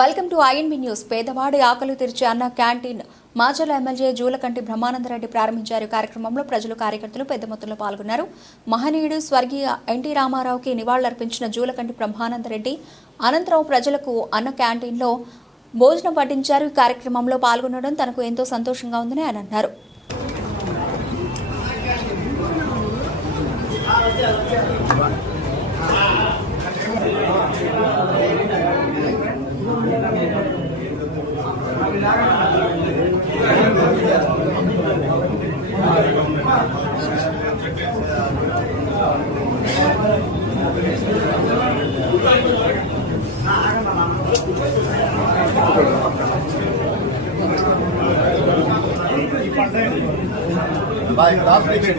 Welcome to INB news. పేదవాడి ఆకలి తెరిచే అన్న క్యాంటీన్ మాచల ఎమ్మెల్యే జూలకంటి బ్రహ్మానందరెడ్డి ప్రారంభించారు. ఈ కార్యక్రమంలో ప్రజలు కార్యకర్తలు పెద్ద మొత్తంలో పాల్గొన్నారు. మహనీయుడు స్వర్గీయ ఎన్టీ రామారావుకి నివాళులర్పించిన జూలకంటి బ్రహ్మానందరెడ్డి అనంతరం ప్రజలకు అన్న క్యాంటీన్లో భోజనం పట్టించారు ఈ కార్యక్రమంలో పాల్గొనడం తనకు ఎంతో సంతోషంగా ఉందని ఆయన అన్నారు. Bye, last minute.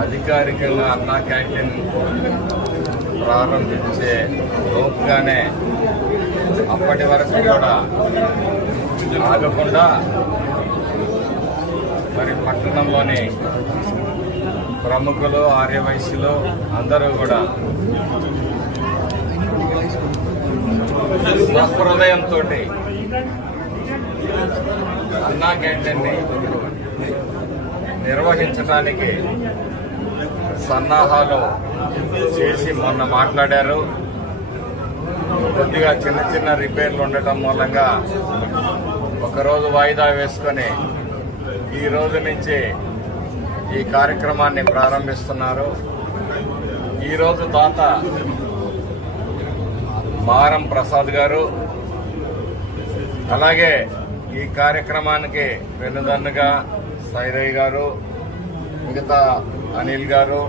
అధికారికంగా అన్నా క్యాంటీన్ ప్రారంభించే లోపుగానే అప్పటి వరకు కూడా ఆగకుండా మరి పట్టణంలోని ప్రముఖులు ఆర్యవైశ్యులు అందరూ కూడా హృదయంతో అన్నా క్యాంటీన్ని నిర్వహించడానికి సన్నాహాలు చేసి మొన్న మాట్లాడారు. కొద్దిగా చిన్న చిన్న రిపేర్లు ఉండటం మూలంగా ఒకరోజు వాయిదా వేసుకొని ఈ రోజు నుంచి ఈ కార్యక్రమాన్ని ప్రారంభిస్తున్నారు. ఈరోజు తాత మారం ప్రసాద్ గారు అలాగే ఈ కార్యక్రమానికి వెన్నుదన్నుగా సైరయ్య గారు మిగతా అనిల్ గారు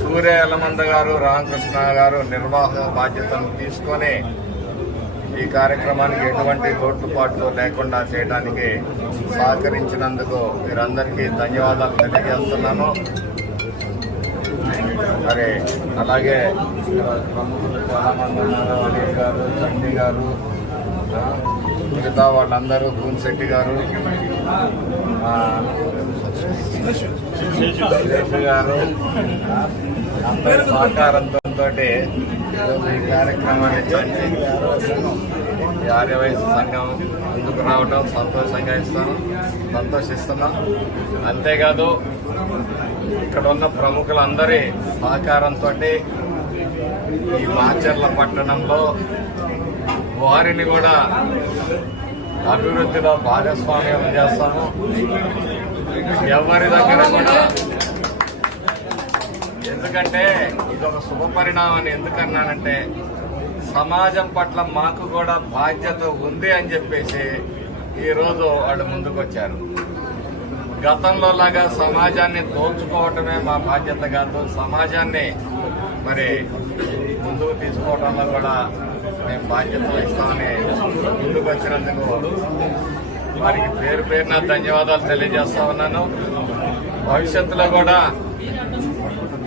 సూర్య యలమంద గారు రామకృష్ణ గారు నిర్వాహక బాధ్యతను తీసుకొని ఈ కార్యక్రమానికి ఎటువంటి లోటుపాట్లు లేకుండా చేయడానికి సహకరించినందుకు మీరందరికీ ధన్యవాదాలు తెలియజేస్తున్నాను. మరి అలాగే ప్రముఖులు ఉన్నారు అనిల్ గారు చండి గారు మిగతా వాళ్ళందరూ పూన్శెట్టి గారు సురేష్ గారు అందరి సహకారంతో ఈ కార్యక్రమాన్ని చేసి ఈ ఆర్యవయసు సంఘం ముందుకు రావడం సంతోషంగా ఇస్తాను సంతోషిస్తున్నాం. అంతేకాదు ఇక్కడ ఉన్న ప్రముఖులందరి సహకారంతో ఈ మాచర్ల పట్టణంలో వారిని కూడా అభివృద్ధిలో భాగస్వామ్యం చేస్తాము. ఎవరి దగ్గర కూడా ఎందుకంటే ఇది ఒక శుభ పరిణామం ఎందుకన్నానంటే సమాజం పట్ల మాకు కూడా బాధ్యత ఉంది అని చెప్పేసి ఈరోజు వాళ్ళు ముందుకొచ్చారు. గతంలో లాగా సమాజాన్ని దోచుకోవటమే మా బాధ్యత కాదు సమాజాన్ని మరి ముందుకు తీసుకోవడంలో కూడా మేము బాధ్యత వహిస్తామని ముందుకు వచ్చినందుకు వారికి పేరు పేరున ధన్యవాదాలు తెలియజేస్తా ఉన్నాను. భవిష్యత్తులో కూడా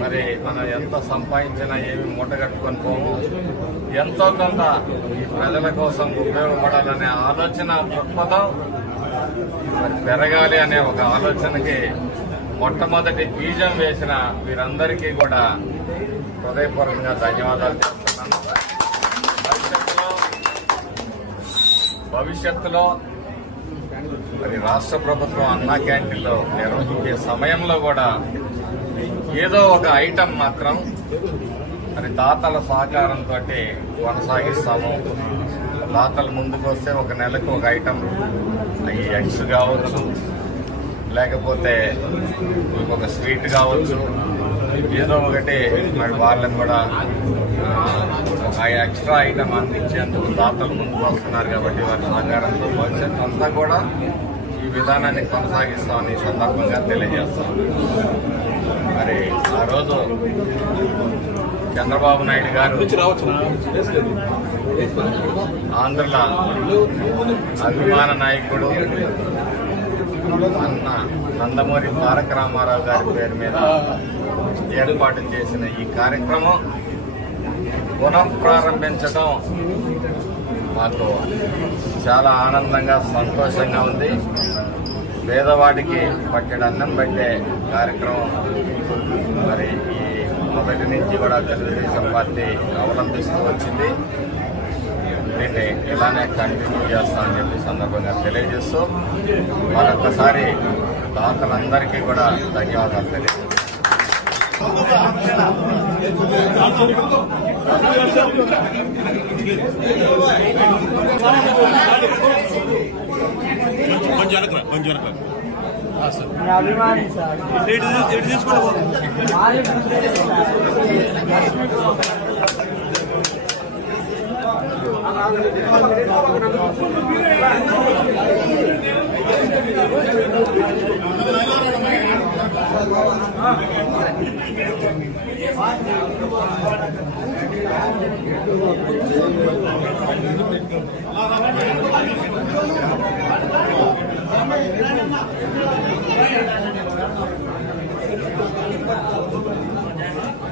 మరి మనం ఎంత సంపాదించినా ఏమి మూటగట్టుకొని పోము ఎంతో కొంత ఈ ప్రజల కోసం ఉపయోగపడాలనే ఆలోచన దృక్పథం పెరగాలి అనే ఒక ఆలోచనకి మొట్టమొదటి బీజం వేసిన వీరందరికీ కూడా హృదయపూర్వకంగా ధన్యవాదాలు చేస్తున్నాను భవిష్యత్తులో భవిష్యత్తులో మరి రాష్ట్ర ప్రభుత్వం అన్నా క్యాంటీన్లో నిర్వహించే సమయంలో కూడా ఏదో ఒక ఐటమ్ మాత్రం మరి దాతల సహకారంతో కొనసాగిస్తాము. దాతలు ముందుకు వస్తే ఒక నెలకు ఒక ఐటమ్ అవి ఎగ్స్ కావచ్చు లేకపోతే ఒక స్వీట్ కావచ్చు ఏదో ఒకటి మరి వాళ్ళని కూడా ఒక ఎక్స్ట్రా ఐటమ్ అందించేందుకు దాతలు ముందుకు వస్తున్నారు కాబట్టి వారి సహకారంతో భవిష్యత్తు అంతా కూడా ఈ విధానాన్ని కొనసాగిస్తామని ఈ సందర్భంగా తెలియజేస్తాం. మరి ఆ రోజు చంద్రబాబు నాయుడు గారు ఆంధ్రుల అభిమాన నాయకుడు అన్న నందమూరి తారక రామారావు గారి పేరు మీద ఏర్పాటు చేసిన ఈ కార్యక్రమం పునః ప్రారంభించడం మాకు చాలా ఆనందంగా సంతోషంగా ఉంది. పేదవాడికి పట్టెడు అన్నం పెట్టే కార్యక్రమం. మరి ఈ మొదటి నుంచి కూడా తెలుగుదేశం పార్టీ అవలంబిస్తూ వచ్చింది. దీన్ని ఇలానే కంటిన్యూ చేస్తామని చెప్పి సందర్భంగా తెలియజేస్తూ మరొకసారి దాతలందరికీ కూడా ధన్యవాదాలు తెలియజేస్తాం కొంచెం వెనకరా కొంచెం వెనకరా ఇటు తీసుకోండి అలా